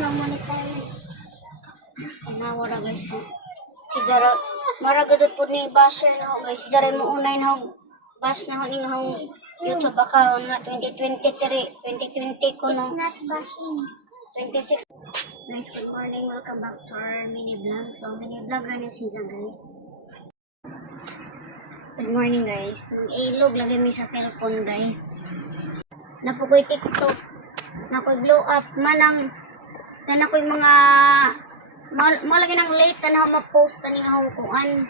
naman tayo. Nawara guys. Si Jara, maragadot po ni Basher na ho guys. Si Jara mo unay na ho. Bash na ho ning ho YouTube account na 2020 ko no. It's not bashing. 26. Guys, good morning. Welcome back to our mini vlog. So, mini vlog na ni siya guys. Good morning guys. Mag-ilog lagi mi sa cellphone guys. Napukoy TikTok. Nakoy blow up manang na nakoy mga malagi nang late na ako ma-post ani nga kuan.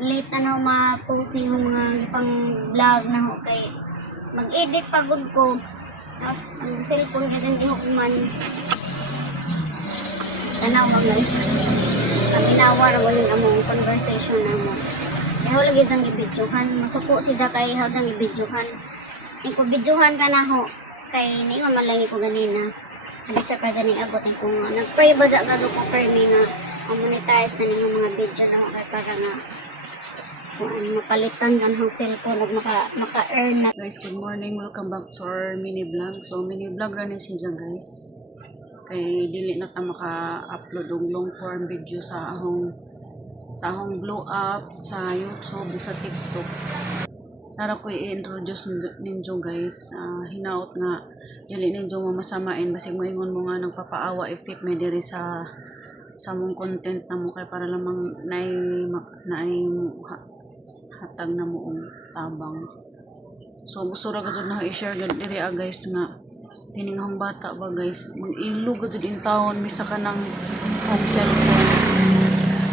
Late na ako ma-post ni mga pang vlog na ako kay mag-edit pagod ko. Tapos ang cellphone kasi hindi ko man tanaw mga guys. Kami nawar wala among conversation na mo. Kaya lagi sang i-videohan. Masuko siya kay hawdang i-videohan. Kung videohan ka na ho, kay ningon man lang ko ganina. Alisa pa dyan abot ko nga. Nag-pray ba dyan ka ko permi nga monetize na ninyo mga video na ho kay para nga kung mapalitan ka ng cellphone at maka-earn na. Guys, good morning. Welcome back to our mini vlog. So, mini vlog na ni siya guys. Kay dili na ta maka-upload og long form video sa ahong blow up sa YouTube sa TikTok. Nara ko i-introduce ninyo guys. Hinaot nga dili ninyo mamasamain basig moingon mo nga nagpapaawa effect may diri sa mong content na mo kay para lamang naay hatag na moong tabang. So gusto ra gud na i-share gud diri guys nga tininghang bata ba guys mag-ilog gud in town misa ka ng home cellphone.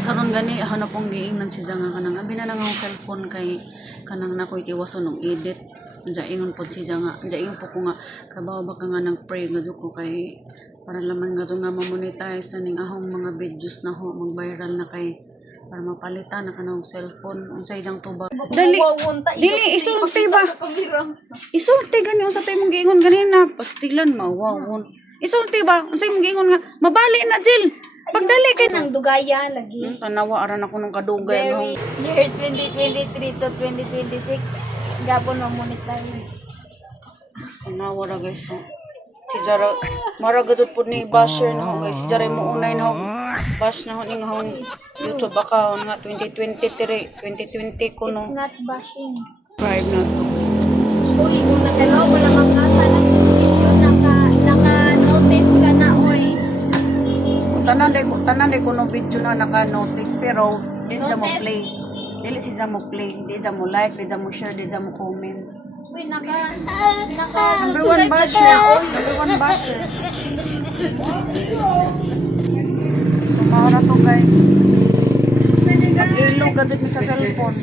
Karon gani hanap pong giingnan siya nga kanang abi na nang cellphone kay kanang nakoy tiwason ng edit. Diya ingon po siya nga, diya ingon po ko nga kabaw ba ka nga nag-pray nga ko kay para lamang nga nga ma-monetize na ning ahong mga videos na ho mag-viral na kay para mapalitan na kanang cellphone unsay jang tubag. Dili isulti ba? Isulti gani unsa tay mong giingon ganina pastilan mawawon. Isulti ba unsay mong giingon nga mabali na Jill. Pagdali kay nang dugaya lagi. Tanawa aran ako nung kadugay no. Year 2023 to 2026 gapon mo monetize. Tanawa ra guys. Si Jara maragadot pud ni Basher na ho guys. Si Jara mo unay na ho. Bash na ho ning ho YouTube account nga 2020 ko no. It's not bashing. Subscribe na to. Uy, kung nakalaw wala kang kasa lang video naka-notice ka na oy. Tanan day ko no video na naka-notice pero di siya mo play. Dili siya mo play, di siya mo like, di siya mo share, di siya mo comment. Uy, naka Number one basher. Number one basher. So, mahara to guys. Mag-ilog gadget mi sa cellphone.